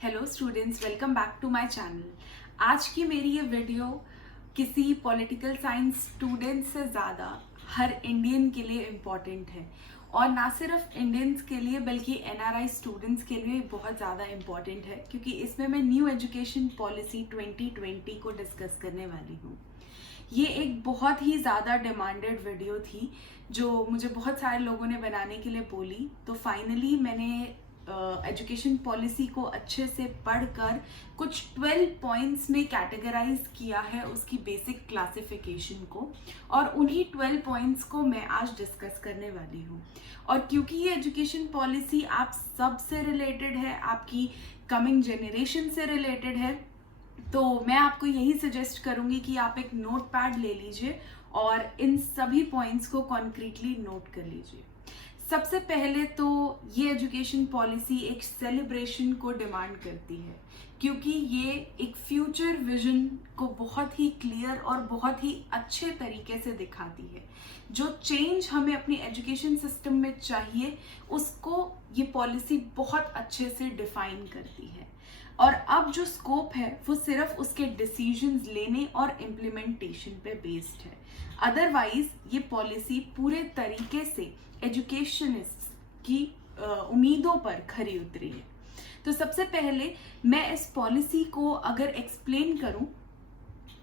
Hello students, welcome back to my channel. आज की मेरी ये वीडियो किसी पॉलिटिकल साइंस स्टूडेंट से ज़्यादा हर इंडियन के लिए इम्पॉर्टेंट है, और ना सिर्फ इंडियंस के लिए बल्कि एनआरआई स्टूडेंट्स के लिए बहुत ज़्यादा इम्पॉर्टेंट है, क्योंकि इसमें मैं न्यू एजुकेशन पॉलिसी 2020 को डिस्कस करने वाली हूँ। ये एक बहुत ही ज़्यादा डिमांडेड वीडियो थी जो मुझे बहुत सारे लोगों ने बनाने के लिए बोली, तो फाइनली मैंने एजुकेशन पॉलिसी को अच्छे से पढ़कर कुछ 12 पॉइंट्स में कैटेगराइज किया है उसकी बेसिक क्लासिफिकेशन को, और उन्हीं 12 पॉइंट्स को मैं आज डिस्कस करने वाली हूँ। और क्योंकि ये एजुकेशन पॉलिसी आप सब से रिलेटेड है, आपकी कमिंग जनरेशन से रिलेटेड है, तो मैं आपको यही सजेस्ट करूंगी कि आप एक नोट पैड ले लीजिए और इन सभी पॉइंट्स को कॉन्क्रीटली नोट कर लीजिए। सबसे पहले तो ये एजुकेशन पॉलिसी एक सेलिब्रेशन को डिमांड करती है, क्योंकि ये एक फ्यूचर विजन को बहुत ही क्लियर और बहुत ही अच्छे तरीके से दिखाती है। जो चेंज हमें अपनी एजुकेशन सिस्टम में चाहिए उसको ये पॉलिसी बहुत अच्छे से डिफाइन करती है, और अब जो स्कोप है वो सिर्फ उसके डिसीजंस लेने और इम्प्लीमेंटेशन पे बेस्ड है। अदरवाइज ये पॉलिसी पूरे तरीके से एजुकेशनिस्ट की उम्मीदों पर खरी उतरी है। तो सबसे पहले मैं इस पॉलिसी को अगर एक्सप्लेन करूं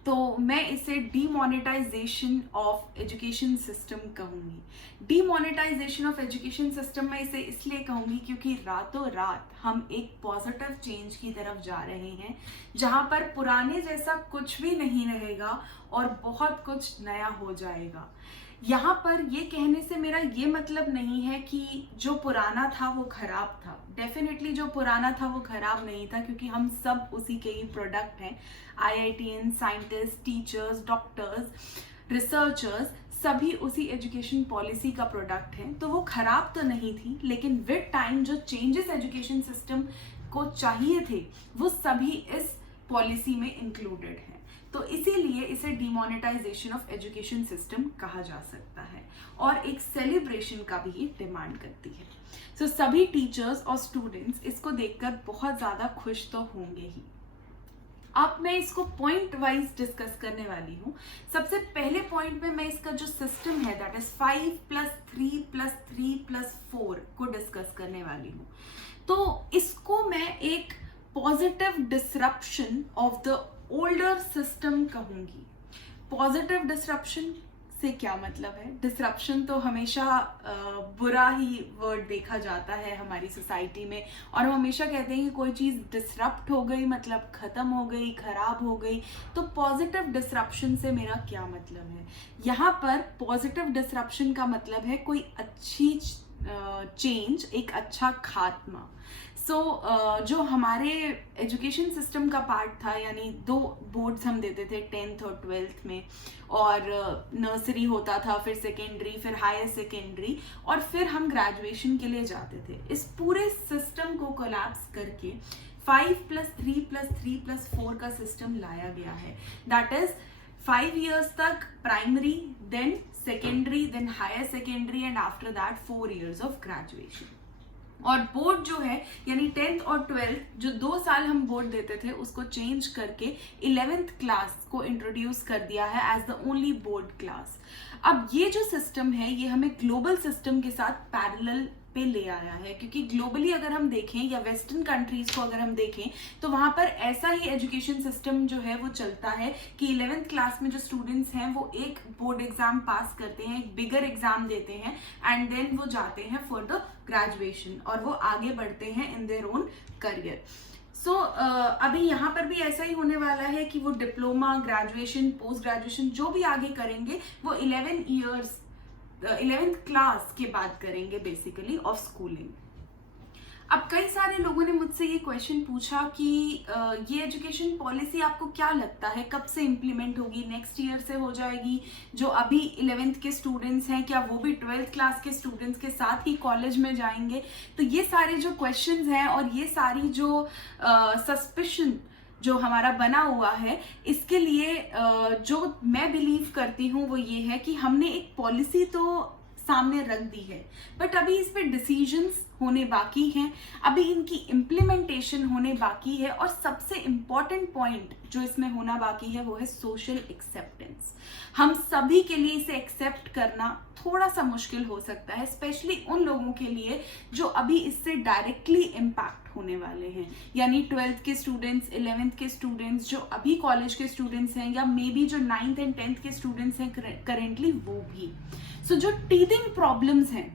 तो मैं इसे डीमोनेटाइजेशन ऑफ एजुकेशन सिस्टम कहूंगी। डीमोनेटाइजेशन ऑफ एजुकेशन सिस्टम में इसे इसलिए कहूंगी क्योंकि रातों रात हम एक पॉजिटिव चेंज की तरफ जा रहे हैं, जहां पर पुराने जैसा कुछ भी नहीं रहेगा और बहुत कुछ नया हो जाएगा। यहाँ पर ये कहने से मेरा ये मतलब नहीं है कि जो पुराना था वो खराब था। डेफिनेटली जो पुराना था वो खराब नहीं था, क्योंकि हम सब उसी के ही प्रोडक्ट हैं। IITian, scientist, teachers, doctors, researchers सभी उसी एजुकेशन पॉलिसी का प्रोडक्ट हैं, तो वो खराब तो नहीं थी। लेकिन विद टाइम जो चेंजेस एजुकेशन सिस्टम को चाहिए थे वो सभी इस पॉलिसी में इंक्लूडेड हैं। तो इसीलिए इसे डीमोनेटाइजेशन ऑफ एजुकेशन सिस्टम कहा जा सकता है, और एक सेलिब्रेशन का भी ये डिमांड करती है। सो सभी टीचर्स और स्टूडेंट्स इसको देखकर बहुत ज़्यादा खुश तो होंगे ही। अब मैं इसको पॉइंट वाइज डिस्कस करने वाली हूँ। सबसे पहले पॉइंट में मैं इसका जो सिस्टम है दैट इज 5+3+3+4 को डिस्कस करने वाली हूँ। तो इसको मैं एक positive disruption of the older system कहूंगी। पॉजिटिव डिसरप्शन से क्या मतलब है? डिसरप्शन तो हमेशा बुरा ही वर्ड देखा जाता है हमारी सोसाइटी में, और हम हमेशा कहते हैं कि कोई चीज़ डिसरप्ट हो गई मतलब खत्म हो गई, खराब हो गई। तो पॉजिटिव डिसरप्शन से मेरा क्या मतलब है? यहाँ पर पॉजिटिव डिसरप्शन का मतलब है कोई अच्छी चेंज, एक अच्छा खात्मा। जो हमारे एजुकेशन सिस्टम का पार्ट था, यानी 2 बोर्ड्स हम देते थे 10th और 12th में, और नर्सरी होता था, फिर सेकेंडरी, फिर हायर सेकेंडरी, और फिर हम ग्रेजुएशन के लिए जाते थे। इस पूरे सिस्टम को कोलैप्स करके 5+3+3+4 का सिस्टम लाया गया है। दैट इज 5 years तक primary, then secondary, then higher secondary, and after that 4 years of graduation. और बोर्ड जो है यानी 10th और 12th जो 2 साल हम बोर्ड देते थे उसको चेंज करके 11th क्लास को इंट्रोड्यूस कर दिया है as the only board class. अब ये जो सिस्टम है ये हमें ग्लोबल सिस्टम के साथ पैरेलल पे ले आया है, क्योंकि ग्लोबली अगर हम देखें या वेस्टर्न कंट्रीज को अगर हम देखें तो वहां पर ऐसा ही एजुकेशन सिस्टम जो है वो चलता है कि 11th क्लास में जो स्टूडेंट्स हैं वो एक बोर्ड एग्जाम पास करते हैं, एक बिगर एग्जाम देते हैं, एंड देन वो जाते हैं फॉर द ग्रेजुएशन और वो आगे बढ़ते हैं इन देयर ओन करियर। सो अभी यहाँ पर भी ऐसा ही होने वाला है कि वो डिप्लोमा, ग्रेजुएशन, पोस्ट ग्रेजुएशन जो भी आगे करेंगे वो 11th क्लास के बाद करेंगे बेसिकली ऑफ स्कूलिंग। अब कई सारे लोगों ने मुझसे ये क्वेश्चन पूछा कि ये एजुकेशन पॉलिसी आपको क्या लगता है कब से इम्प्लीमेंट होगी? नेक्स्ट ईयर से हो जाएगी? जो अभी 11th के स्टूडेंट्स हैं क्या वो भी 12th क्लास के स्टूडेंट्स के साथ ही कॉलेज में जाएंगे? तो ये सारे जो क्वेश्चंस हैं और ये सारी जो सस्पिशन जो हमारा बना हुआ है, इसके लिए जो मैं बिलीव करती हूँ वो ये है कि हमने एक पॉलिसी तो सामने रख दी है, बट अभी इस पे डिसीजंस होने बाकी हैं, अभी इनकी इम्प्लीमेंटेशन होने बाकी है, और सबसे इम्पॉर्टेंट पॉइंट जो इसमें होना बाकी है वो है सोशल एक्सेप्टेंस। हम सभी के लिए इसे एक्सेप्ट करना थोड़ा सा मुश्किल हो सकता है, स्पेशली उन लोगों के लिए जो अभी इससे डायरेक्टली इम्पैक्ट होने वाले हैं, यानी 12th के स्टूडेंट्स, 11th के स्टूडेंट्स, जो अभी कॉलेज के स्टूडेंट्स हैं, या मे बी जो 9th एंड 10th के स्टूडेंट्स हैं करेंटली, वो भी। सो जो टीथिंग प्रॉब्लम्स हैं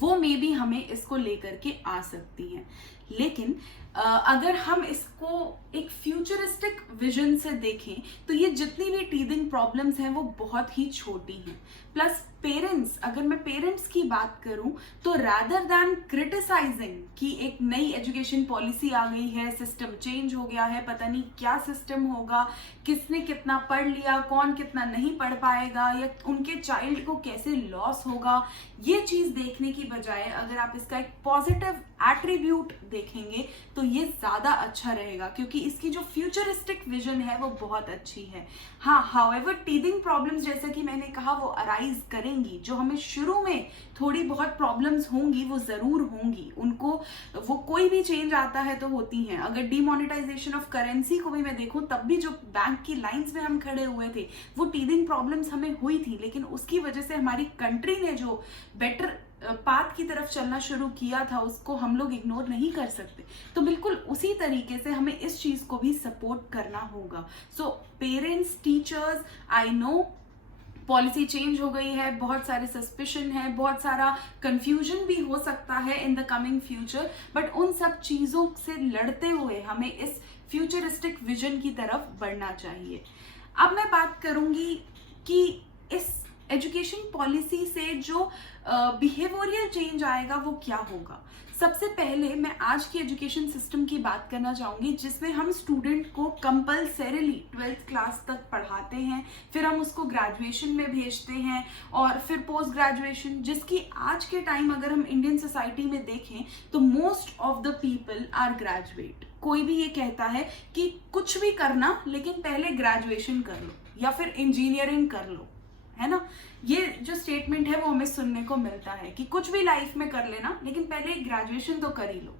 वो मे बी हमें इसको लेकर के आ सकती हैं, लेकिन अगर हम इसको एक फ्यूचरिस्टिक विजन से देखें तो ये जितनी भी टीथिंग प्रॉब्लम्स हैं वो बहुत ही छोटी हैं। प्लस पेरेंट्स, अगर मैं पेरेंट्स की बात करूं तो रादर दैन क्रिटिसाइजिंग कि एक नई एजुकेशन पॉलिसी आ गई है, सिस्टम चेंज हो गया है, पता नहीं क्या सिस्टम होगा, किसने कितना पढ़ लिया, कौन कितना नहीं पढ़ पाएगा, या उनके चाइल्ड को कैसे लॉस होगा, ये चीज देखने की बजाय अगर आप इसका एक पॉजिटिव एट्रीब्यूट देखेंगे तो ये ज्यादा अच्छा रहेगा, क्योंकि इसकी जो फ्यूचरिस्टिक विजन है वो बहुत अच्छी है। हाँ, हाउएवर टीथिंग प्रॉब्लम्स जैसे कि मैंने कहा वो अराइज करेंगी, जो हमें शुरू में थोड़ी बहुत प्रॉब्लम्स होंगी वो जरूर होंगी, उनको वो कोई भी चेंज आता है तो होती हैं। अगर डीमोनेटाइजेशन ऑफ करेंसी को भी मैं देखूं तब भी जो बैंक की लाइंस में हम खड़े हुए थे वो टीथिंग प्रॉब्लम्स हमें हुई थी, लेकिन उसकी वजह से हमारी कंट्री ने जो बेटर पाथ की तरफ चलना शुरू किया था उसको हम लोग इग्नोर नहीं कर सकते। तो बिल्कुल उसी तरीके से हमें इस चीज को भी सपोर्ट करना होगा। So parents, teachers, I know policy change हो गई है, बहुत सारे सस्पिशन है, बहुत सारा कंफ्यूजन भी हो सकता है इन द कमिंग फ्यूचर, बट उन सब चीजों से लड़ते हुए हमें इस फ्यूचरिस्टिक विजन की तरफ बढ़ना चाहिए। अब मैं बात करूंगी कि इस एजुकेशन पॉलिसी से जो बिहेवियरल चेंज आएगा वो क्या होगा। सबसे पहले मैं आज की एजुकेशन सिस्टम की बात करना चाहूंगी, जिसमें हम स्टूडेंट को कंपल्सरीली 12th क्लास तक पढ़ाते हैं, फिर हम उसको ग्रेजुएशन में भेजते हैं, और फिर पोस्ट ग्रेजुएशन, जिसकी आज के टाइम अगर हम इंडियन सोसाइटी में देखें तो most of the people are graduate. कोई भी ये कहता है कि कुछ भी करना लेकिन पहले ग्रेजुएशन कर लो या फिर इंजीनियरिंग कर लो, है ना। ये जो स्टेटमेंट है वो हमें सुनने को मिलता है कि कुछ भी लाइफ में कर लेना लेकिन पहले ग्रेजुएशन तो कर ही लो।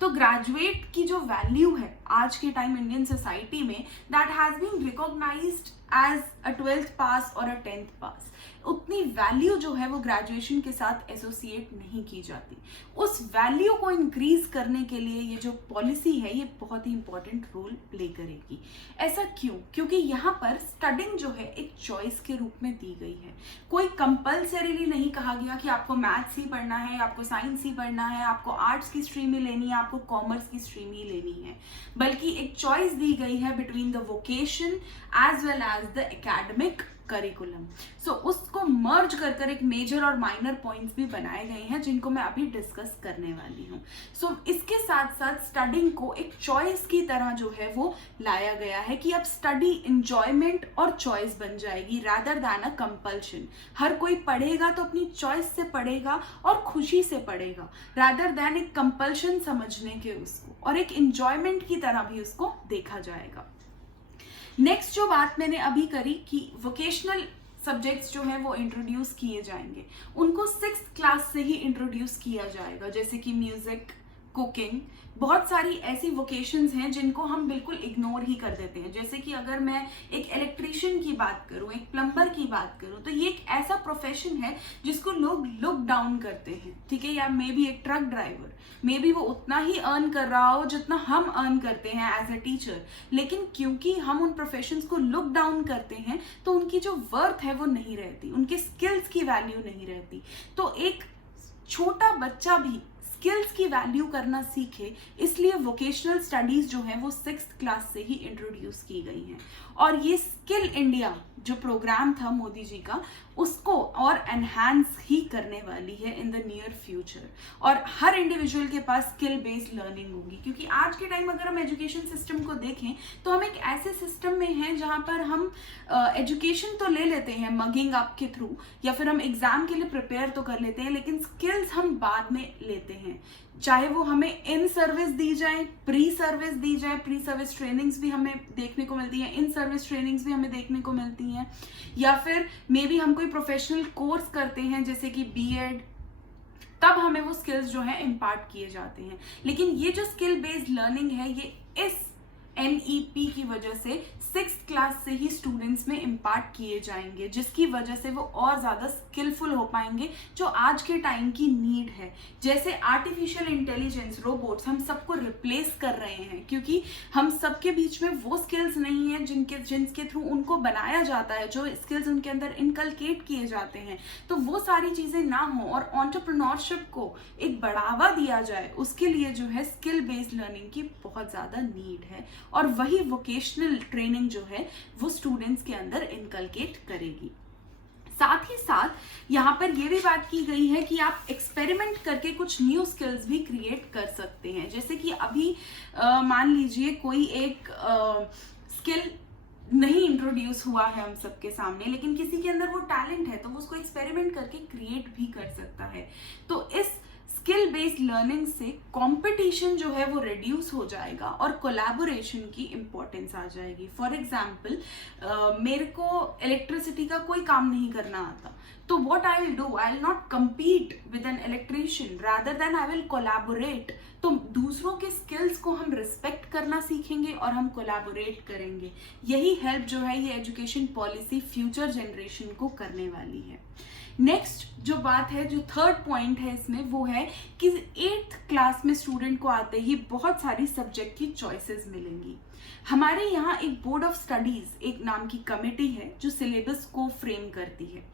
तो ग्रेजुएट की जो वैल्यू है आज के टाइम इंडियन सोसाइटी में, that has been recognised as a 12th pass और अ 10th पास, उतनी वैल्यू जो है वो ग्रेजुएशन के साथ एसोसिएट नहीं की जाती। उस वैल्यू को इंक्रीज करने के लिए ये जो पॉलिसी है ये बहुत ही इंपॉर्टेंट रोल प्ले करेगी। ऐसा क्यों? क्योंकि यहाँ पर स्टडिंग जो है एक चॉइस के रूप में दी गई है। कोई कंपल्सरीली नहीं कहा गया कि आपको मैथ्स ही पढ़ना है, आपको साइंस ही पढ़ना है, आपको आर्ट्स की स्ट्रीम ही लेनी है, आपको कॉमर्स की स्ट्रीम ही लेनी है, बल्कि एक चॉइस दी गई है between the vocation as well as the academic curriculum. So उसको मर्ज कर कर एक मेजर और माइनर पॉइंट्स भी बनाए गए हैं जिनको मैं अभी डिस्कस करने वाली हूँ। सो इसके साथ साथ स्टडिंग को एक चॉइस की तरह जो है वो लाया गया है कि अब स्टडी इंजॉयमेंट और चॉइस बन जाएगी रादर दैन अ कंपल्शन। हर कोई पढ़ेगा तो अपनी चॉइस से पढ़ेगा और खुशी से पढ़ेगा, रादर दैन एक कंपल्शन समझने के उसको, और एक इंजॉयमेंट की तरह भी उसको देखा जाएगा। नेक्स्ट जो बात मैंने अभी करी कि वोकेशनल सब्जेक्ट्स जो हैं वो इंट्रोड्यूस किए जाएंगे, उनको 6th क्लास से ही इंट्रोड्यूस किया जाएगा, जैसे कि म्यूजिक, कुकिंग, बहुत सारी ऐसी वोकेशंस हैं जिनको हम बिल्कुल इग्नोर ही कर देते हैं। जैसे कि अगर मैं एक इलेक्ट्रीशियन की बात करूं, एक प्लम्बर की बात करूं, तो ये एक ऐसा प्रोफेशन है जिसको लोग लुक डाउन करते हैं, ठीक है। या मे बी एक ट्रक ड्राइवर, मे बी वो उतना ही अर्न कर रहा हो जितना हम अर्न करते हैं एज अ टीचर, लेकिन क्योंकि हम उन प्रोफेशंस को लुक डाउन करते हैं तो उनकी जो वर्थ है वो नहीं रहती, उनके स्किल्स की वैल्यू नहीं रहती। तो एक छोटा बच्चा भी स्किल्स की वैल्यू करना सीखे, इसलिए वोकेशनल स्टडीज जो है वो 6th क्लास से ही इंट्रोड्यूस की गई हैं। और ये स्किल इंडिया जो प्रोग्राम था मोदी जी का, उसको और एनहांस ही करने वाली है इन द नियर फ्यूचर। और हर इंडिविजुअल के पास स्किल बेस्ड लर्निंग होगी, क्योंकि आज के टाइम अगर हम एजुकेशन सिस्टम को देखें तो हम एक ऐसे सिस्टम में हैं जहां पर हम एजुकेशन तो ले लेते हैं मगिंग अप के थ्रू, या फिर हम एग्जाम के लिए प्रिपेयर तो कर लेते हैं, लेकिन स्किल्स हम बाद में लेते हैं। चाहे वो हमें इन सर्विस दी जाए, प्री सर्विस दी जाए, प्री सर्विस ट्रेनिंग्स भी हमें देखने को मिलती हैं, इन सर्विस ट्रेनिंग्स भी हमें देखने को मिलती हैं, या फिर मे बी हम कोई प्रोफेशनल कोर्स करते हैं जैसे कि बीएड, तब हमें वो स्किल्स जो है इम्पार्ट किए जाते हैं। लेकिन ये जो स्किल बेस्ड लर्निंग है ये इस NEP की वजह से 6th क्लास से ही स्टूडेंट्स में इम्पार्ट किए जाएंगे, जिसकी वजह से वो और ज़्यादा स्किलफुल हो पाएंगे, जो आज के टाइम की नीड है। जैसे आर्टिफिशियल इंटेलिजेंस, रोबोट्स हम सबको रिप्लेस कर रहे हैं, क्योंकि हम सबके बीच में वो स्किल्स नहीं है जिनके थ्रू उनको बनाया जाता है, जो स्किल्स उनके अंदर इनकलकेट किए जाते हैं। तो वो सारी चीज़ें ना हो और एंटरप्रेन्योरशिप को एक बढ़ावा दिया जाए, उसके लिए जो है स्किल बेस्ड लर्निंग की बहुत ज़्यादा नीड है, और वही वोकेशनल ट्रेनिंग जो है वो स्टूडेंट्स के अंदर इनकलकेट करेगी। साथ ही साथ यहाँ पर यह भी बात की गई है कि आप एक्सपेरिमेंट करके कुछ न्यू स्किल्स भी क्रिएट कर सकते हैं। जैसे कि अभी मान लीजिए कोई एक स्किल नहीं इंट्रोड्यूस हुआ है हम सबके सामने, लेकिन किसी के अंदर वो टैलेंट है, तो वो उसको एक्सपेरिमेंट करके क्रिएट भी कर सकता है। तो इस स्किल बेस्ड लर्निंग से कंपटीशन जो है वो रिड्यूस हो जाएगा और कोलैबोरेशन की इंपॉर्टेंस आ जाएगी। फॉर एग्जांपल, मेरे को इलेक्ट्रिसिटी का कोई काम नहीं करना आता, तो what I will do, I will not compete with an electrician, rather than I will collaborate. तो दूसरों के स्किल्स को हम रिस्पेक्ट करना सीखेंगे और हम कोलैबोरेट करेंगे। यही हेल्प जो है ये एजुकेशन पॉलिसी फ्यूचर जनरेशन को करने वाली है। नेक्स्ट जो बात है, जो थर्ड पॉइंट है इसमें, वो है कि 8th क्लास में स्टूडेंट को आते ही बहुत सारी सब्जेक्ट की चॉइसेस मिलेंगी। हमारे यहाँ एक बोर्ड ऑफ स्टडीज एक नाम की कमेटी है जो सिलेबस को फ्रेम करती है।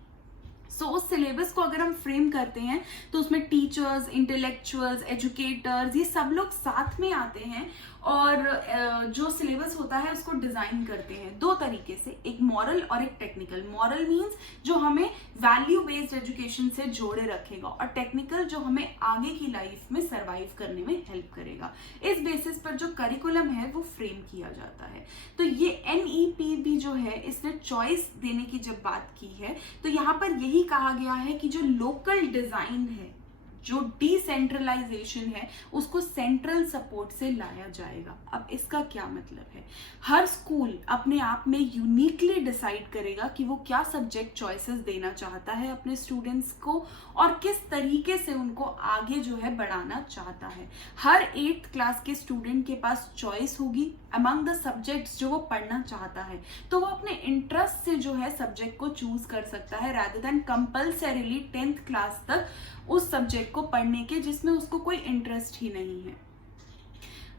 सो उस सिलेबस को अगर हम फ्रेम करते हैं तो उसमें टीचर्स, इंटेलेक्चुअल्स, एजुकेटर्स, ये सब लोग साथ में आते हैं और जो सिलेबस होता है उसको डिजाइन करते हैं दो तरीके से, एक मॉरल और एक टेक्निकल। मॉरल मीन्स जो हमें वैल्यू बेस्ड एजुकेशन से जोड़े रखेगा, और टेक्निकल जो हमें आगे की लाइफ में सरवाइव करने में हेल्प करेगा। इस बेसिस पर जो करिकुलम है वो फ्रेम किया जाता है। तो ये NEP भी जो है इसने चॉइस देने की जब बात की है तो यहाँ पर यही कहा गया है कि जो लोकल डिजाइन है, जो डिसेंट्रलाइजेशन है, उसको सेंट्रल सपोर्ट से लाया जाएगा। अब इसका क्या मतलब है, हर स्कूल अपने आप में यूनिकली डिसाइड करेगा कि वो क्या सब्जेक्ट चॉइसेस देना चाहता है अपने स्टूडेंट्स को और किस तरीके से उनको आगे जो है बढ़ाना चाहता है। हर 8th क्लास के स्टूडेंट के पास चॉइस होगी अमंग द सब्जेक्ट्स जो वो पढ़ना चाहता है, तो वो अपने इंटरेस्ट से जो है सब्जेक्ट को चूज कर सकता है, rather than compulsorily 10th class तक उस सब्जेक्ट को पढ़ने के जिसमें उसको कोई इंटरेस्ट ही नहीं है।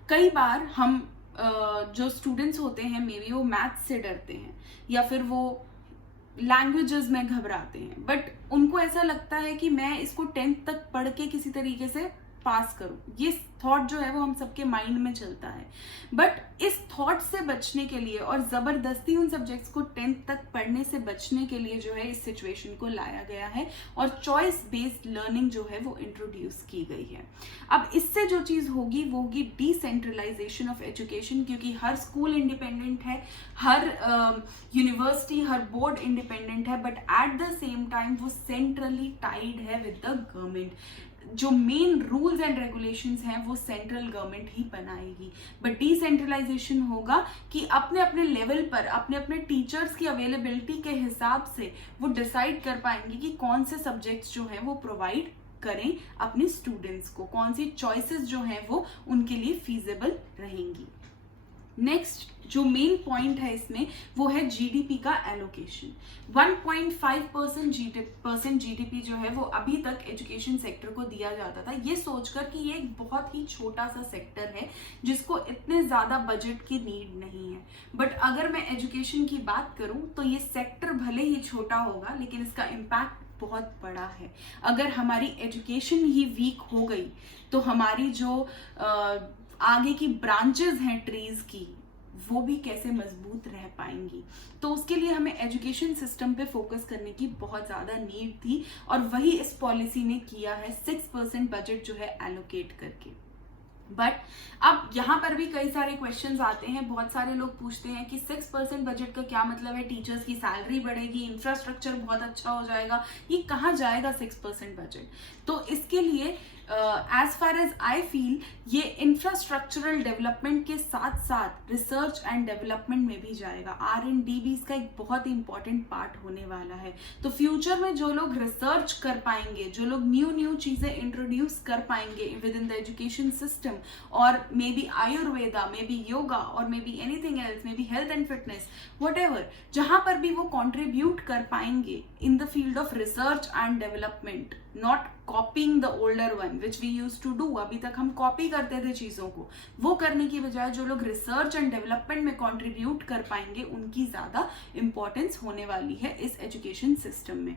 कई बार हम जो स्टूडेंट्स होते हैं, मे बी वो मैथ्स से डरते हैं या फिर वो लैंग्वेजेस में घबराते हैं, बट उनको ऐसा लगता है कि मैं इसको 10th तक पढ़ के किसी तरीके से पास करूं। ये थॉट जो है वो हम सबके माइंड में चलता है, बट इस थॉट से बचने के लिए और जबरदस्ती उन सब्जेक्ट्स को 10th तक पढ़ने से बचने के लिए जो है इस सिचुएशन को लाया गया है और चॉइस बेस्ड लर्निंग जो है वो इंट्रोड्यूस की गई है। अब इससे जो चीज होगी वो होगी डिसेंट्रलाइजेशन ऑफ एजुकेशन, क्योंकि हर स्कूल इंडिपेंडेंट है, हर यूनिवर्सिटी, हर बोर्ड इंडिपेंडेंट है, but at the same time वो सेंट्रली टाइड है विद द गवर्नमेंट। जो मेन रूल्स एंड रेगुलेशंस हैं वो सेंट्रल गवर्नमेंट ही बनाएगी, बट डिसेंट्रलाइजेशन होगा कि अपने अपने लेवल पर अपने अपने टीचर्स की अवेलेबिलिटी के हिसाब से वो डिसाइड कर पाएंगे कि कौन से सब्जेक्ट्स जो हैं वो प्रोवाइड करें अपने स्टूडेंट्स को, कौन सी चॉइसेस जो हैं वो उनके लिए फीजेबल रहेंगी। नेक्स्ट जो मेन पॉइंट है इसमें वो है जीडीपी का एलोकेशन। 1.5% जीडीपी जो है वो अभी तक एजुकेशन सेक्टर को दिया जाता था, ये सोचकर कि ये एक बहुत ही छोटा सा सेक्टर है जिसको इतने ज्यादा बजट की नीड नहीं है। बट अगर मैं एजुकेशन की बात करूं तो ये सेक्टर भले ही छोटा होगा लेकिन इसका इम्पैक्ट बहुत बड़ा है। अगर हमारी एजुकेशन ही वीक हो गई तो हमारी जो आगे की ब्रांचेस हैं ट्रीज की वो भी कैसे मजबूत रह पाएंगी। तो उसके लिए हमें एजुकेशन सिस्टम पे फोकस करने की बहुत ज़्यादा नीड थी और वही इस पॉलिसी ने किया है 6% बजट जो है एलोकेट करके। बट अब यहाँ पर भी कई सारे क्वेश्चंस आते हैं, बहुत सारे लोग पूछते हैं कि 6% बजट का क्या मतलब है, टीचर्स की सैलरी बढ़ेगी, इंफ्रास्ट्रक्चर बहुत अच्छा हो जाएगा, ये कहाँ जाएगा 6% बजट। तो इसके लिए as far as I feel ये इंफ्रास्ट्रक्चरल डेवलपमेंट के साथ साथ रिसर्च एंड डेवलपमेंट में भी जाएगा। R&D भी इसका एक बहुत ही इंपॉर्टेंट पार्ट होने वाला है। तो फ्यूचर में जो लोग रिसर्च कर पाएंगे, जो लोग न्यू चीजें इंट्रोड्यूस कर पाएंगे within the education system, और maybe Ayurveda, maybe yoga, और maybe anything else, maybe health and fitness, whatever, जहां पर भी वो कंट्रीब्यूट कर पाएंगे in the field of research and development, not copying the older one which we use to do. अभी तक हम कॉपी करते थे चीजों को, वो करने की बजाय जो लोग रिसर्च एंड डेवलपमेंट में कंट्रीब्यूट कर पाएंगे उनकी ज्यादा इंपॉर्टेंस होने वाली है इस एजुकेशन सिस्टम में।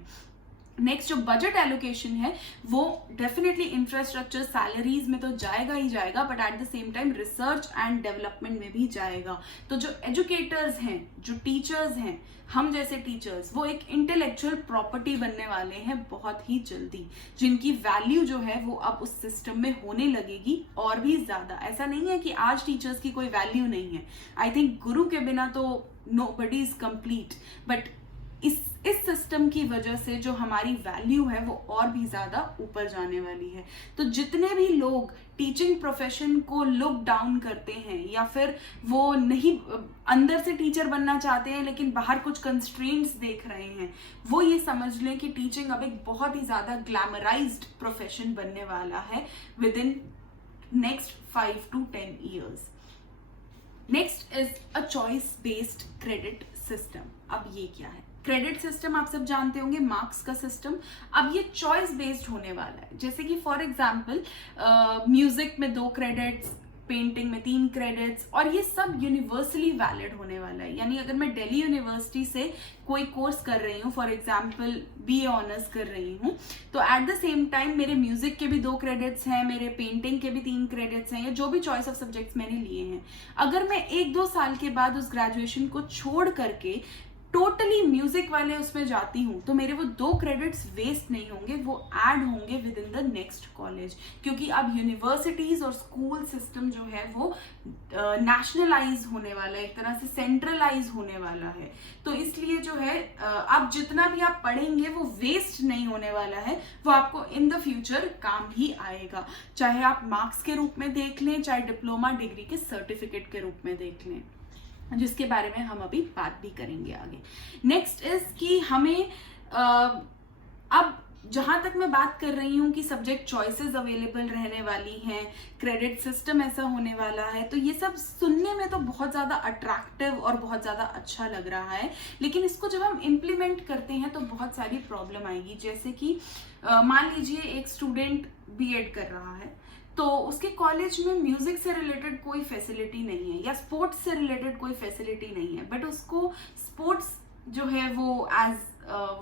नेक्स्ट जो बजट एलोकेशन है वो डेफिनेटली इंफ्रास्ट्रक्चर सैलरीज में तो जाएगा ही जाएगा, but at the same time research and development में भी जाएगा। तो जो एजुकेटर्स हैं, जो टीचर्स हैं, हम जैसे टीचर्स, वो एक इंटेलेक्चुअल प्रॉपर्टी बनने वाले हैं बहुत ही जल्दी, जिनकी वैल्यू जो है वो अब उस सिस्टम में होने लगेगी और भी ज्यादा। ऐसा नहीं है कि आज टीचर्स की कोई वैल्यू नहीं है। आई थिंक गुरु के बिना तो नोबडी इज कंप्लीट, बट इस सिस्टम की वजह से जो हमारी वैल्यू है वो और भी ज्यादा ऊपर जाने वाली है। तो जितने भी लोग टीचिंग प्रोफेशन को लुक डाउन करते हैं, या फिर वो नहीं अंदर से टीचर बनना चाहते हैं लेकिन बाहर कुछ कंस्ट्रेंट्स देख रहे हैं, वो ये समझ लें कि टीचिंग अब एक बहुत ही ज्यादा ग्लैमराइज्ड प्रोफेशन बनने वाला है with in next 5 to 10 years। Next is a choice based credit system. अब ये क्या है? क्रेडिट सिस्टम आप सब जानते होंगे, मार्क्स का सिस्टम। अब ये चॉइस बेस्ड होने वाला है। जैसे कि फॉर एग्जांपल म्यूजिक में 2 क्रेडिट्स, पेंटिंग में 3 क्रेडिट्स, और ये सब यूनिवर्सली वैलिड होने वाला है। यानी अगर मैं दिल्ली यूनिवर्सिटी से कोई कोर्स कर रही हूँ, फॉर एग्जांपल BA ऑनर्स कर रही हूँ, तो एट द सेम टाइम मेरे म्यूजिक के भी 2 क्रेडिट्स हैं, मेरे पेंटिंग के भी 3 क्रेडिट्स हैं, या जो भी चॉइस ऑफ सब्जेक्ट्स मैंने लिए हैं, अगर मैं 1-2 साल के बाद उस ग्रेजुएशन को छोड़ करके टोटली म्यूजिक वाले उसमें जाती हूँ, तो मेरे वो 2 क्रेडिट्स वेस्ट नहीं होंगे, वो ऐड होंगे with in the next college. क्योंकि अब यूनिवर्सिटीज और स्कूल सिस्टम जो है वो नेशनलाइज होने वाला है, एक तरह से सेंट्रलाइज होने वाला है। तो इसलिए जो है अब जितना भी आप पढ़ेंगे वो वेस्ट नहीं होने वाला है, वो आपको इन द फ्यूचर काम ही आएगा। चाहे आप मार्क्स के रूप में देख लें, चाहे डिप्लोमा डिग्री के सर्टिफिकेट के रूप में देख लें, जिसके बारे में हम अभी बात भी करेंगे आगे। नेक्स्ट इज कि हमें अब जहां तक मैं बात कर रही हूं कि सब्जेक्ट चॉइसेस अवेलेबल रहने वाली हैं, क्रेडिट सिस्टम ऐसा होने वाला है, तो ये सब सुनने में तो बहुत ज्यादा अट्रैक्टिव और बहुत ज्यादा अच्छा लग रहा है, लेकिन इसको जब हम इम्प्लीमेंट करते हैं तो बहुत सारी प्रॉब्लम आएगी। जैसे कि मान लीजिए एक स्टूडेंट B.Ed कर रहा है, तो उसके कॉलेज में म्यूजिक से रिलेटेड कोई फैसिलिटी नहीं है, या स्पोर्ट्स से रिलेटेड कोई फैसिलिटी नहीं है, बट उसको स्पोर्ट्स जो है वो एज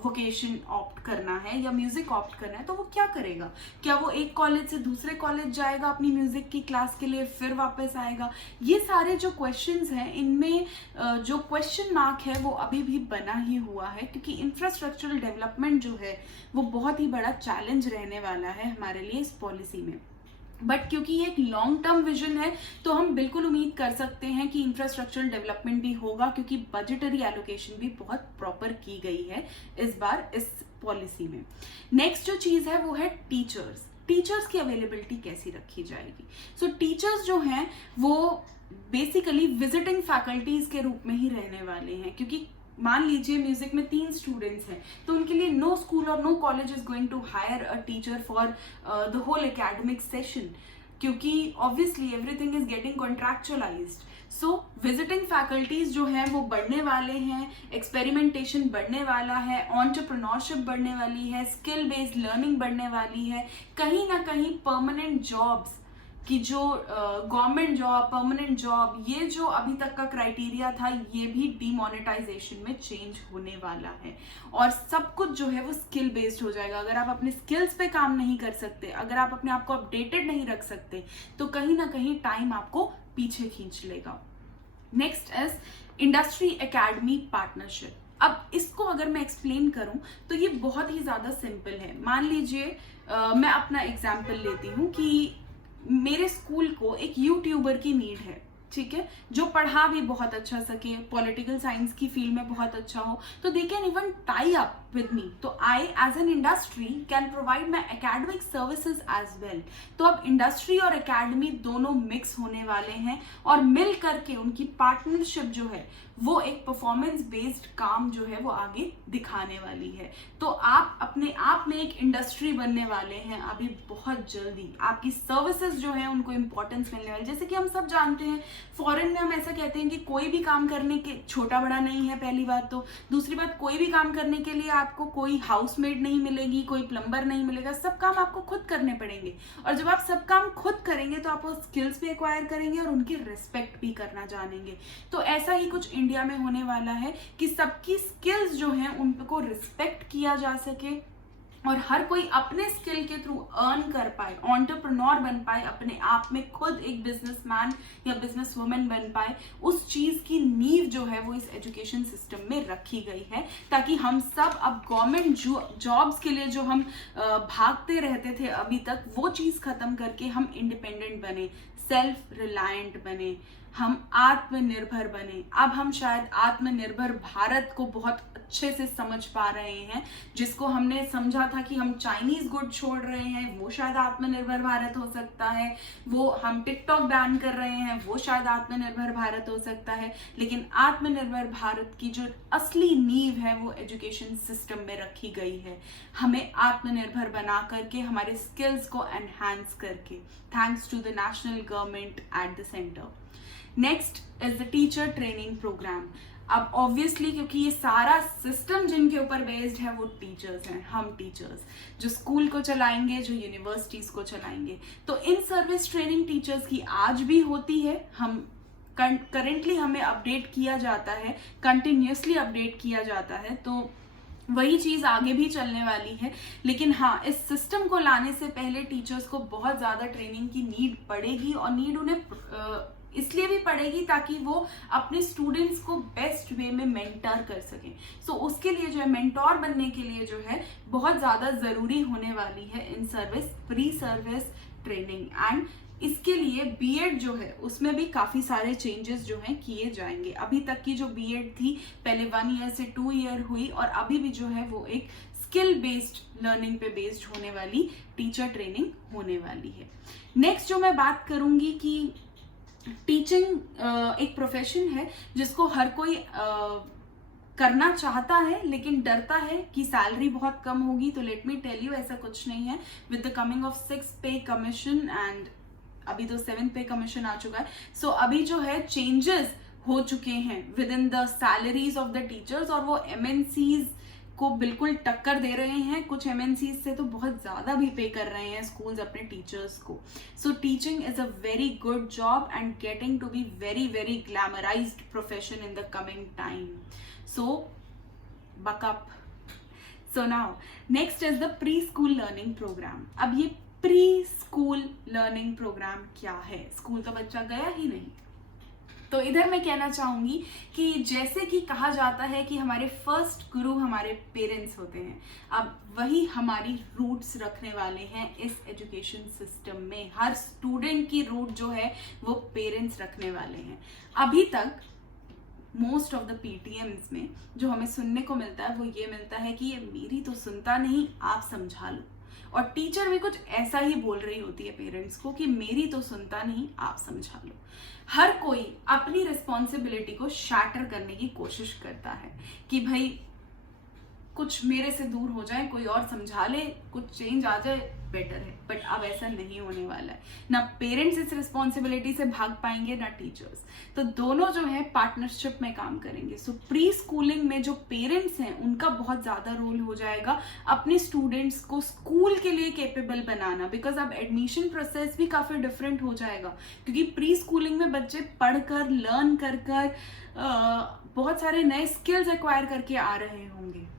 वोकेशन ऑप्ट करना है या म्यूजिक ऑप्ट करना है, तो वो क्या करेगा? क्या वो एक कॉलेज से दूसरे कॉलेज जाएगा अपनी म्यूजिक की क्लास के लिए, फिर वापस आएगा? ये सारे जो क्वेश्चंस हैं, इनमें जो क्वेश्चन मार्क है वो अभी भी बना ही हुआ है, क्योंकि इंफ्रास्ट्रक्चरल डेवलपमेंट जो है वो बहुत ही बड़ा चैलेंज रहने वाला है हमारे लिए इस पॉलिसी में। बट क्योंकि ये एक लॉन्ग टर्म विजन है, तो हम बिल्कुल उम्मीद कर सकते हैं कि इंफ्रास्ट्रक्चरल डेवलपमेंट भी होगा, क्योंकि बजटरी एलोकेशन भी बहुत प्रॉपर की गई है इस बार इस पॉलिसी में। नेक्स्ट जो चीज है वो है टीचर्स की अवेलेबिलिटी कैसी रखी जाएगी। सो टीचर्स जो हैं वो बेसिकली विजिटिंग फैकल्टीज के रूप में ही रहने वाले हैं, क्योंकि मान लीजिए म्यूजिक में 3 स्टूडेंट्स हैं, तो उनके लिए नो स्कूल और no college is going to hire a teacher for the whole academic session, क्योंकि obviously everything is getting contractualized. So visiting faculties जो हैं वो बढ़ने वाले हैं, एक्सपेरिमेंटेशन बढ़ने वाला है, एंटरप्रेन्योरशिप बढ़ने वाली है, स्किल बेस्ड लर्निंग बढ़ने वाली है। कहीं ना कहीं परमानेंट जॉब्स कि जो गवर्नमेंट जॉब, परमानेंट जॉब, ये जो अभी तक का क्राइटेरिया था, ये भी डीमोनेटाइजेशन में चेंज होने वाला है, और सब कुछ जो है वो स्किल बेस्ड हो जाएगा। अगर आप अपने स्किल्स पे काम नहीं कर सकते, अगर आप अपने आप को अपडेटेड नहीं रख सकते, तो कहीं ना कहीं टाइम आपको पीछे खींच लेगा। Next is industry academy partnership. अब इसको अगर मैं एक्सप्लेन करूं तो ये बहुत ही ज्यादा सिंपल है। मान लीजिए मैं अपना एग्जाम्पल लेती हूँ कि मेरे स्कूल को एक यूट्यूबर की नीड है, ठीक है, जो पढ़ा भी बहुत अच्छा सके, पॉलिटिकल साइंस की फील्ड में बहुत अच्छा हो, तो they can even tie up with me. तो I as an industry can provide my academic services as well. तो अब इंडस्ट्री और एकेडमी दोनों मिक्स होने वाले हैं और मिल करके उनकी पार्टनरशिप जो है वो एक परफॉर्मेंस बेस्ड काम जो है वो आगे दिखाने वाली है। तो आप अपने आप में एक इंडस्ट्री बनने वाले हैं अभी बहुत जल्दी। आपकी सर्विसेज जो है उनको इंपॉर्टेंस मिलने वाली। जैसे कि हम सब जानते हैं फॉरेन में हम ऐसा कहते हैं कि कोई भी काम करने के छोटा बड़ा नहीं है, पहली बात। तो दूसरी बात, कोई भी काम करने के लिए आपको कोई हाउसमेड नहीं मिलेगी, कोई प्लम्बर नहीं मिलेगा, सब काम आपको खुद करने पड़ेंगे। और जब आप सब काम खुद करेंगे तो आप वो स्किल्स भी एक्वायर करेंगे और उनकी रिस्पेक्ट भी करना जानेंगे। तो ऐसा ही कुछ इंडिया में होने वाला है कि सबकी स्किल्स जो हैं उनको रिस्पेक्ट किया जा सके और हर कोई अपने स्किल के थ्रू अर्न कर पाए, एंटरप्रेन्योर बन पाए, अपने आप में खुद एक बिजनेसमैन या बिजनेस वुमेन बन पाए। उस चीज की नींव जो है वो इस एजुकेशन सिस्टम में रखी गई है, ताकि हम सब अब गवर्नमेंट जॉब्स के लिए जो हम भागते रहते थे अभी तक, वो चीज खत्म करके हम इंडिपेंडेंट बने, सेल्फ रिलायंट बने, हम आत्मनिर्भर बने। अब हम शायद आत्मनिर्भर भारत को बहुत अच्छे से समझ पा रहे हैं। जिसको हमने समझा था कि हम चाइनीज गुड छोड़ रहे हैं, वो शायद आत्मनिर्भर भारत हो सकता है। वो हम टिकटॉक बैन कर रहे हैं, वो शायद आत्मनिर्भर भारत हो सकता है। लेकिन आत्मनिर्भर भारत की जो असली नींव है वो एजुकेशन सिस्टम में रखी गई है। हमें आत्मनिर्भर बना करके, हमारे स्किल्स को एनहांस करके, thanks to the national government at the centre. Next is the teacher training programme. अब ऑब्वियसली क्योंकि ये सारा सिस्टम जिनके ऊपर बेस्ड है वो टीचर्स हैं, हम टीचर्स जो स्कूल को चलाएंगे, जो यूनिवर्सिटीज को चलाएंगे। तो इन सर्विस ट्रेनिंग टीचर्स की आज भी होती है। हम करेंटली हमें अपडेट किया जाता है, कंटिन्यूसली अपडेट किया जाता है। तो वही चीज आगे भी चलने वाली है। लेकिन हाँ, इस सिस्टम को लाने से पहले टीचर्स को बहुत ज्यादा ट्रेनिंग की नीड पड़ेगी और नीड उन्हें इसलिए भी पड़ेगी ताकि वो अपने स्टूडेंट्स को बेस्ट वे में मेंटर कर सकें। सो उसके लिए जो है मेंटोर बनने के लिए जो है बहुत ज़्यादा ज़रूरी होने वाली है in service pre service training. And इसके लिए बीएड जो है उसमें भी काफ़ी सारे चेंजेस जो हैं किए जाएंगे। अभी तक की जो बीएड थी पहले 1 ईयर से 2 ईयर हुई और अभी भी जो है वो एक स्किल बेस्ड लर्निंग पे बेस्ड होने वाली टीचर ट्रेनिंग होने वाली है। नेक्स्ट जो मैं बात करूँगी कि टीचिंग एक प्रोफेशन है जिसको हर कोई करना चाहता है लेकिन डरता है कि सैलरी बहुत कम होगी। तो लेट मी टेल यू, ऐसा कुछ नहीं है। With the coming of 6th पे कमीशन एंड अभी तो 7th पे कमीशन आ चुका है। सो अभी जो है चेंजेस हो चुके हैं with in the salaries of the teachers और वो एमएनसीज को बिल्कुल टक्कर दे रहे हैं। कुछ एमएनसीज से तो बहुत ज्यादा भी पे कर रहे हैं स्कूल्स अपने टीचर्स को। So teaching is a very good job and getting to be very very glamorised profession in the coming time. So buck up. So now next is the preschool learning program. अब ये pre school learning programme क्या है? School तो बच्चा गया ही नहीं। तो इधर मैं कहना चाहूंगी कि जैसे कि कहा जाता है कि हमारे फर्स्ट गुरु हमारे पेरेंट्स होते हैं, अब वही हमारी रूट्स रखने वाले हैं इस एजुकेशन सिस्टम में। हर स्टूडेंट की रूट जो है वो पेरेंट्स रखने वाले हैं। अभी तक मोस्ट ऑफ द पीटीएम्स में जो हमें सुनने को मिलता है वो ये मिलता है कि ये मेरी तो सुनता नहीं, आप समझा लो। और टीचर भी कुछ ऐसा ही बोल रही होती है पेरेंट्स को कि मेरी तो सुनता नहीं, आप समझा लो। हर कोई अपनी रिस्पॉन्सिबिलिटी को शैटर करने की कोशिश करता है कि भाई कुछ मेरे से दूर हो जाए, कोई और समझा ले, कुछ चेंज आ जाए, बेटर है। बट अब ऐसा नहीं होने वाला है। ना पेरेंट्स इस रिस्पॉन्सिबिलिटी से भाग पाएंगे ना टीचर्स। तो दोनों जो है पार्टनरशिप में काम करेंगे। सो प्री स्कूलिंग में जो पेरेंट्स हैं उनका बहुत ज्यादा रोल हो जाएगा अपने स्टूडेंट्स को स्कूल के लिए केपेबल बनाना। बिकॉज अब एडमिशन प्रोसेस भी काफी डिफरेंट हो जाएगा, क्योंकि प्री स्कूलिंग में बच्चे पढ़कर लर्न कर बहुत सारे नए स्किल्स एक्वायर करके आ रहे होंगे।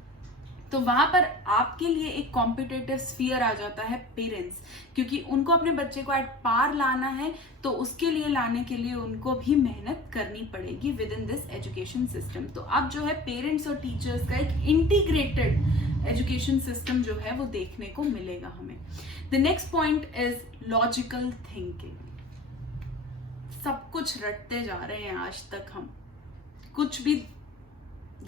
तो वहां पर आपके लिए एक कॉम्पिटिटिव स्फीयर आ जाता है पेरेंट्स, क्योंकि उनको अपने बच्चे को एट पार लाना है। तो उसके लिए लाने के लिए उनको भी मेहनत करनी पड़ेगी with in this education system. तो अब जो है पेरेंट्स और टीचर्स का एक इंटीग्रेटेड एजुकेशन सिस्टम जो है वो देखने को मिलेगा हमें। The next point is logical thinking. सब कुछ रटते जा रहे हैं आज तक हम, कुछ भी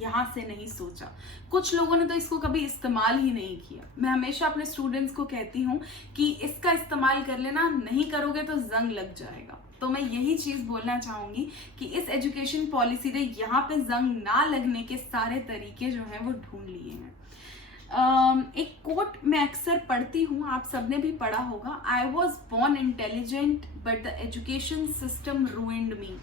यहाँ से नहीं सोचा। कुछ लोगों ने तो इसको कभी इस्तेमाल ही नहीं किया। मैं हमेशा अपने स्टूडेंट्स को कहती हूँ कि इसका इस्तेमाल कर लेना, नहीं करोगे तो जंग लग जाएगा। तो मैं यही चीज बोलना चाहूंगी कि इस एजुकेशन पॉलिसी ने यहाँ पे जंग ना लगने के सारे तरीके जो है वो ढूंढ लिए हैं। एक कोट मैं अक्सर पढ़ती हूँ, आप सबने भी पढ़ा होगा, I was born intelligent but the education system ruined me.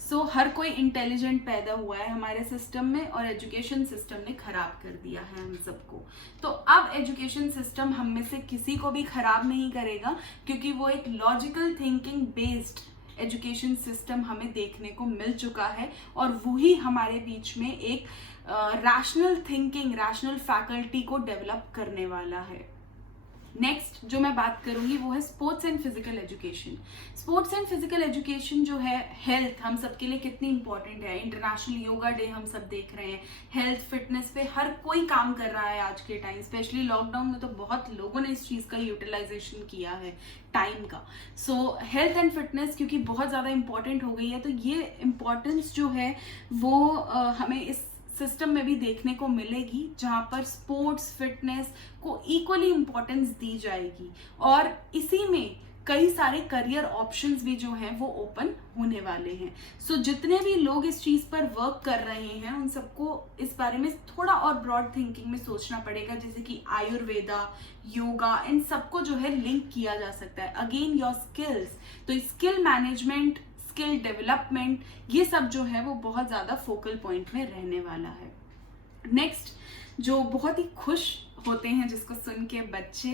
So हर कोई इंटेलिजेंट पैदा हुआ है हमारे सिस्टम में और एजुकेशन सिस्टम ने खराब कर दिया है हम सबको। तो अब एजुकेशन सिस्टम हम में से किसी को भी खराब नहीं करेगा, क्योंकि वो एक logical thinking based education system हमें देखने को मिल चुका है और वही हमारे बीच में एक रैशनल थिंकिंग, रैशनल फैकल्टी को डेवलप करने वाला है। नेक्स्ट जो मैं बात करूंगी वो है sports and physical education. Sports and physical education जो है, हेल्थ हम सबके लिए कितनी इंपॉर्टेंट है। इंटरनेशनल योगा डे हम सब देख रहे हैं, हेल्थ फिटनेस पे हर कोई काम कर रहा है आज के टाइम। स्पेशली लॉकडाउन में तो बहुत लोगों ने इस चीज का यूटिलाइजेशन किया है टाइम का। सो हेल्थ एंड फिटनेस क्योंकि बहुत ज्यादा इंपॉर्टेंट हो गई है, तो ये इम्पोर्टेंस जो है वो हमें इस सिस्टम में भी देखने को मिलेगी, जहां पर स्पोर्ट्स फिटनेस को इक्वली इंपॉर्टेंस दी जाएगी और इसी में कई सारे करियर ऑप्शंस भी जो हैं वो ओपन होने वाले हैं। सो जितने भी लोग इस चीज पर वर्क कर रहे हैं उन सबको इस बारे में थोड़ा और ब्रॉड थिंकिंग में सोचना पड़ेगा, जैसे कि आयुर्वेदा, योगा, इन सबको जो है लिंक किया जा सकता है। अगेन योर स्किल्स, तो स्किल मैनेजमेंट, स्किल डेवलपमेंट, ये सब जो है वो बहुत ज्यादा फोकल पॉइंट में रहने वाला है। नेक्स्ट जो बहुत ही खुश होते हैं जिसको सुन के बच्चे,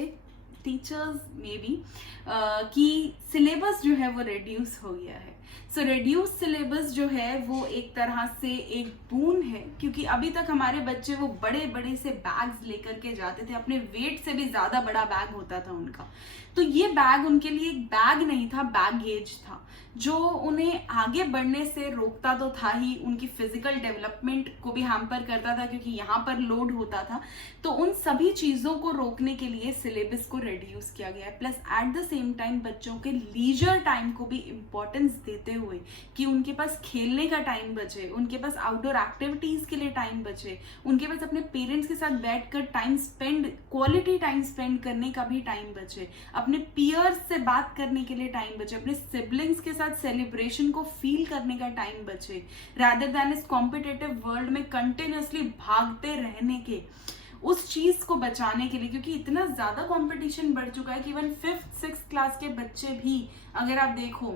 टीचर्स मे बी, कि सिलेबस जो है वो रिड्यूस हो गया है। सो रिड्यूस सिलेबस जो है वो एक तरह से एक बून है, क्योंकि अभी तक हमारे बच्चे वो बड़े बड़े से बैग्स लेकर के जाते थे, अपने वेट से भी ज्यादा बड़ा बैग होता था उनका। तो ये बैग उनके लिए एक बैग नहीं था, बैगेज था, जो उन्हें आगे बढ़ने से रोकता तो था ही, उनकी फिजिकल डेवलपमेंट को भी हैम्पर करता था क्योंकि यहाँ पर लोड होता था। तो उन सभी चीजों को रोकने के लिए सिलेबस को रिड्यूस किया गया है। Plus at the same time बच्चों के लीजर टाइम को भी इम्पोर्टेंस देते हुए कि उनके पास खेलने का टाइम बचे, उनके पास आउटडोर एक्टिविटीज के लिए टाइम बचे, उनके पास अपने पेरेंट्स के साथ बैठकर time spend, quality time spend करने का भी टाइम बचे, अपने पीयर्स से बात करने के लिए टाइम बचे, अपने सिबलिंग्स के साथ सेलिब्रेशन को फील करने का टाइम बचे, रादर देन इस कॉम्पिटिटिव वर्ल्ड में कंटिन्यूअसली भागते रहने के, उस चीज को बचाने के लिए। क्योंकि इतना ज्यादा कंपटीशन बढ़ चुका है कि इवन 5th 6th क्लास के बच्चे भी अगर आप देखो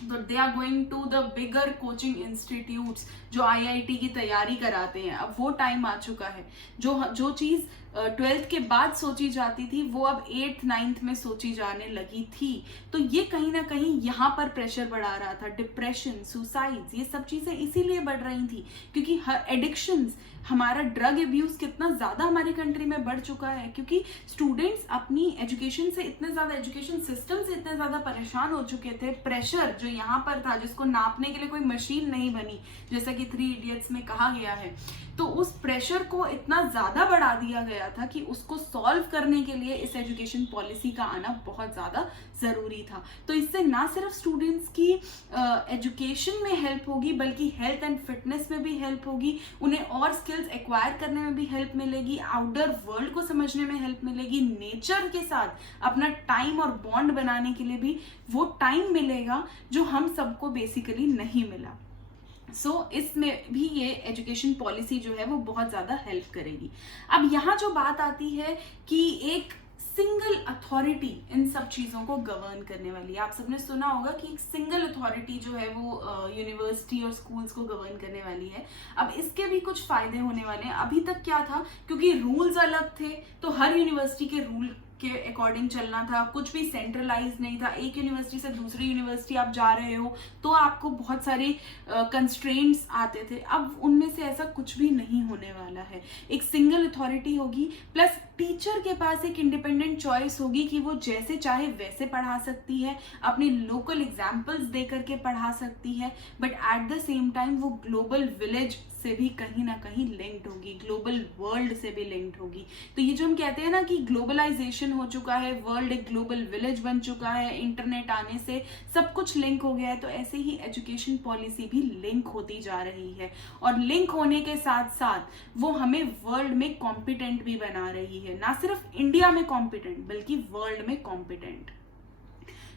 तो they are going to the bigger coaching institutes जो IIT की तैयारी कराते हैं। अब वो टाइम आ चुका है, जो चीज 12th के बाद सोची जाती थी वो अब 8th 9th में सोची जाने लगी थी। तो ये कहीं ना कहीं यहाँ पर प्रेशर बढ़ा रहा था। डिप्रेशन, सुसाइड्स, ये सब चीजें इसीलिए बढ़ रही थी क्योंकि हर एडिक्शंस, हमारा ड्रग अब्यूज कितना ज्यादा हमारी कंट्री में बढ़ चुका है, क्योंकि स्टूडेंट्स अपनी एजुकेशन से इतने ज्यादा, एजुकेशन सिस्टम से इतने ज्यादा परेशान हो चुके थे। प्रेशर जो यहाँ पर था, जिसको नापने के लिए कोई मशीन नहीं बनी, जैसा कि 3 इडियट्स में कहा गया है, तो उस प्रेशर को इतना ज्यादा बढ़ा दिया गया था कि उसको सॉल्व करने के लिए इस एजुकेशन पॉलिसी का आना बहुत ज्यादा जरूरी था। तो इससे ना सिर्फ स्टूडेंट्स की एजुकेशन में हेल्प होगी बल्कि हेल्थ एंड फिटनेस में भी हेल्प होगी, उन्हें और स्किल्स एक्वायर करने में भी हेल्प मिलेगी, आउटडोर वर्ल्ड को समझने में हेल्प मिलेगी, नेचर के साथ अपना टाइम और बॉन्ड बनाने के लिए भी वो टाइम मिलेगा जो हम सबको बेसिकली नहीं मिला। सो इसमें भी ये एजुकेशन पॉलिसी जो है वो बहुत ज्यादा हेल्प करेगी। अब यहाँ जो बात आती है कि एक सिंगल अथॉरिटी इन सब चीजों को गवर्न करने वाली है। आप सबने सुना होगा कि एक सिंगल अथॉरिटी जो है वो यूनिवर्सिटी और स्कूल्स को गवर्न करने वाली है। अब इसके भी कुछ फायदे होने वाले हैं। अभी तक क्या था, क्योंकि रूल्स अलग थे तो हर यूनिवर्सिटी के रूल के अकॉर्डिंग चलना था, कुछ भी सेंट्रलाइज नहीं था। एक यूनिवर्सिटी से दूसरी यूनिवर्सिटी आप जा रहे हो तो आपको बहुत सारे कंस्ट्रेंट्स आते थे। अब उनमें से ऐसा कुछ भी नहीं होने वाला है। एक सिंगल अथॉरिटी होगी, प्लस टीचर के पास एक इंडिपेंडेंट चॉइस होगी कि वो जैसे चाहे वैसे पढ़ा सकती है, अपने लोकल एग्जाम्पल्स दे करके पढ़ा सकती है, but at the same time वो ग्लोबल विलेज से भी कहीं ना कहीं लिंक्ड होगी, ग्लोबल वर्ल्ड से भी लिंक्ड होगी। तो ये जो हम कहते हैं ना कि ग्लोबलाइजेशन ग्लोबलाइजेशन हो चुका है, वर्ल्ड एक ग्लोबल विलेज बन चुका है, इंटरनेट आने से सब कुछ लिंक हो गया है, तो ऐसे ही एजुकेशन पॉलिसी भी लिंक होती जा रही है और लिंक होने के साथ साथ वो हमें वर्ल्ड में कॉम्पिटेंट भी बना रही है, ना सिर्फ इंडिया में कॉम्पिटेंट बल्कि वर्ल्ड में कॉम्पिटेंट।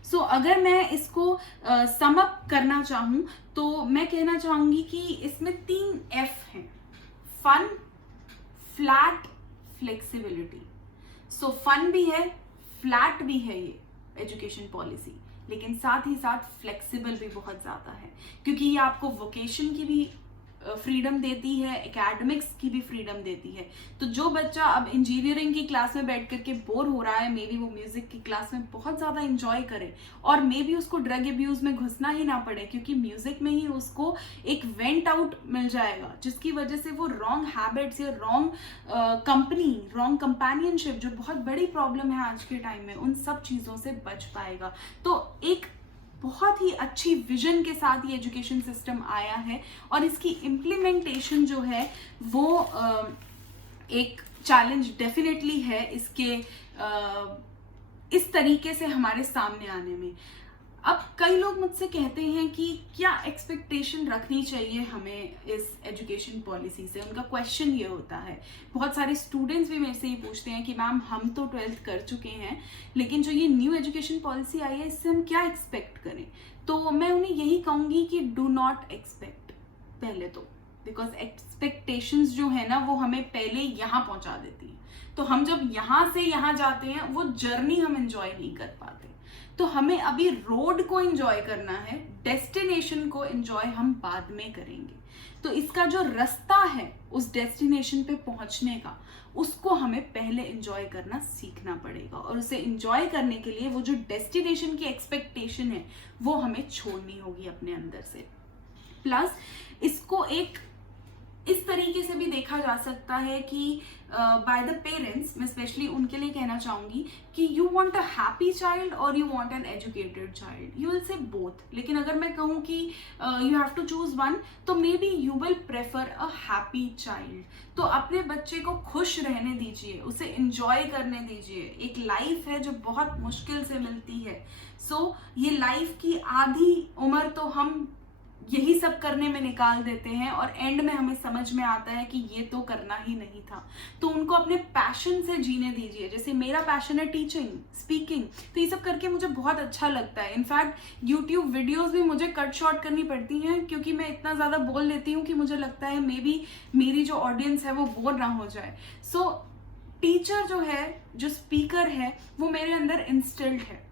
सो अगर मैं इसको सम अप करना चाहूं तो मैं कहना चाहूंगी कि इसमें 3 F हैं, fun, flat, flexibility. So fun भी है, फ्लैट भी है ये एजुकेशन पॉलिसी, लेकिन साथ ही साथ फ्लेक्सिबल भी बहुत ज्यादा है, क्योंकि ये आपको वोकेशन की भी फ्रीडम देती है, एकेडमिक्स की भी फ्रीडम देती है। तो जो बच्चा अब इंजीनियरिंग की क्लास में बैठ करके बोर हो रहा है, मे बी वो म्यूजिक की क्लास में बहुत ज्यादा एंजॉय करे और मे बी उसको ड्रग अब्यूज में घुसना ही ना पड़े, क्योंकि म्यूजिक में ही उसको एक वेंट आउट मिल जाएगा, जिसकी वजह से वो रॉन्ग हैबिट्स या रॉन्ग कंपनी, रॉन्ग कंपेनियनशिप, जो बहुत बड़ी प्रॉब्लम है आज के टाइम में, उन सब चीजों से बच पाएगा। तो एक बहुत ही अच्छी विजन के साथ ये एजुकेशन सिस्टम आया है और इसकी इम्प्लीमेंटेशन जो है वो एक चैलेंज डेफिनेटली है इसके इस तरीके से हमारे सामने आने में। अब कई लोग मुझसे कहते हैं कि क्या एक्सपेक्टेशन रखनी चाहिए हमें इस एजुकेशन पॉलिसी से, उनका क्वेश्चन ये होता है। बहुत सारे स्टूडेंट्स भी मेरे से ये पूछते हैं कि मैम हम तो 12th कर चुके हैं, लेकिन जो ये न्यू एजुकेशन पॉलिसी आई है इससे हम क्या एक्सपेक्ट करें। तो मैं उन्हें यही कहूँगी कि डू नॉट एक्सपेक्ट पहले तो, बिकॉज एक्सपेक्टेशंस जो है ना वो हमें पहले यहाँ पहुँचा देती है। तो हम जब यहाँ से यहाँ जाते हैं वो जर्नी हम एंजॉय नहीं कर पाते। तो हमें अभी रोड को एंजॉय करना है, डेस्टिनेशन को एंजॉय हम बाद में करेंगे। तो इसका जो रास्ता है उस डेस्टिनेशन पे पहुंचने का, उसको हमें पहले एंजॉय करना सीखना पड़ेगा और उसे एंजॉय करने के लिए वो जो डेस्टिनेशन की एक्सपेक्टेशन है वो हमें छोड़नी होगी अपने अंदर से। प्लस इसको एक इस तरीके से भी देखा जा सकता है कि बाय द पेरेंट्स, मैं स्पेशली उनके लिए कहना चाहूंगी कि you want a happy child और you want an educated child, you will say both. लेकिन अगर मैं कहूँ कि you have to choose one, तो maybe you will prefer a happy child. तो अपने बच्चे को खुश रहने दीजिए, उसे एंजॉय करने दीजिए। एक लाइफ है जो बहुत मुश्किल से मिलती है। सो ये लाइफ की आधी उम्र तो हम यही सब करने में निकाल देते हैं और एंड में हमें समझ में आता है कि ये तो करना ही नहीं था। तो उनको अपने पैशन से जीने दीजिए। जैसे मेरा पैशन है टीचिंग, स्पीकिंग, तो ये सब करके मुझे बहुत अच्छा लगता है। इनफैक्ट यूट्यूब वीडियोस भी मुझे कट शॉर्ट करनी पड़ती हैं, क्योंकि मैं इतना ज़्यादा बोल लेती हूँ कि मुझे लगता है मे बी मेरी जो ऑडियंस है वो बोर ना हो जाए। सो टीचर जो है, जो स्पीकर है, वो मेरे अंदर इंस्टिल्ड है।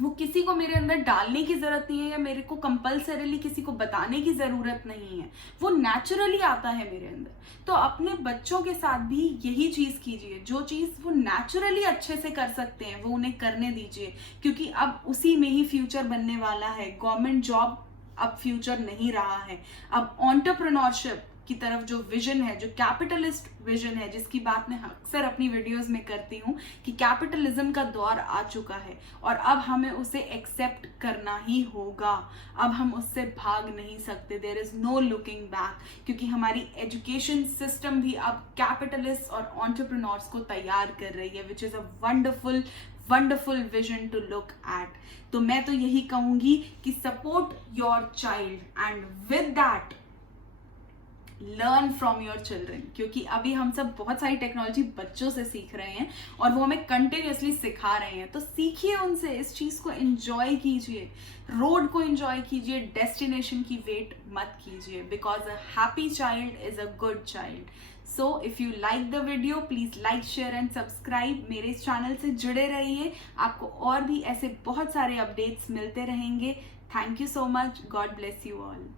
वो किसी को मेरे अंदर डालने की जरूरत नहीं है या मेरे को कंपल्सरीली किसी को बताने की जरूरत नहीं है, वो नेचुरली आता है मेरे अंदर। तो अपने बच्चों के साथ भी यही चीज कीजिए, जो चीज वो नेचुरली अच्छे से कर सकते हैं वो उन्हें करने दीजिए, क्योंकि अब उसी में ही फ्यूचर बनने वाला है। गवर्नमेंट जॉब अब फ्यूचर नहीं रहा है। अब एंटरप्रेन्योरशिप की तरफ जो विजन है, जो कैपिटलिस्ट विजन है, जिसकी बात मैं अक्सर अपनी वीडियोस में करती हूँ कि कैपिटलिज्म का दौर आ चुका है और अब हमें उसे एक्सेप्ट करना ही होगा। अब हम उससे भाग नहीं सकते। There is no looking back, क्योंकि हमारी एजुकेशन सिस्टम भी अब कैपिटलिस्ट और एंटरप्रेन्योर्स को तैयार कर रही है, which is a wonderful vision to look at. तो मैं तो यही कहूंगी कि support your child and with that learn from your children, क्योंकि अभी हम सब बहुत सारी टेक्नोलॉजी बच्चों से सीख रहे हैं और वो हमें कंटिन्यूअसली सिखा रहे हैं। तो सीखिए उनसे, इस चीज को एंजॉय कीजिए, रोड को एंजॉय कीजिए, डेस्टिनेशन की वेट मत कीजिए, because a happy child is a good child. So if you like the video, please like, share and subscribe. मेरे इस चैनल से जुड़े रहिए, आपको और भी ऐसे बहुत सारे अपडेट्स मिलते रहेंगे। Thank you so much. God bless you all.